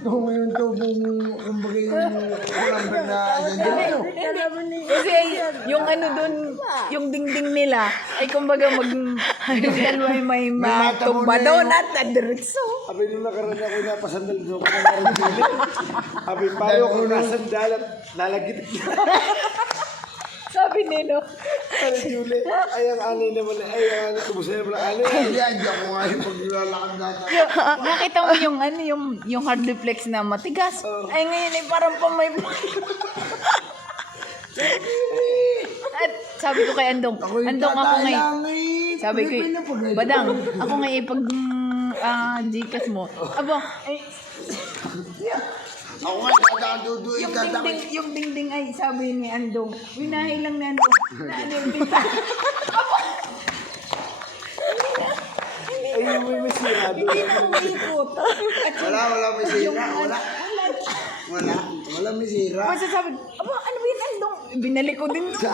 Kung yung tubo mo, kumbaga yung number na dyan. Kasi yung ano dun, yung dingding nila, ay kumbaga yung dalawa ay may matumba doon at adiretso. Abi nung nakaraan ako napasandal doon ka na rin dili. Abi paano ako nasandal at nalagit. Sabi nila, Ano Julie? Ay ang ani naman ay ang ani kumusta naman ang ani. Hindi, hindi ako nga yung paglalakad natin. nakita mo yung ano, yung hard reflex na matigas. Ay ngayon ay parang pamay. At sabi ko kay Andong, Andong ako ngayon. Sabi ko, Badang, ako ngayon pag Gcash mo. Abo, ay, Ako nga, dadaan duduin ka. yung dingding ay sabi ni Andong, winahi lang ni Andong. Na ano yung bita. Ay may masira doon. Hindi na umiikot. At Wala may yung sira. Wala may sira. Basta sabi, aba, ano ba yun, Andong? Binalik ko din doon.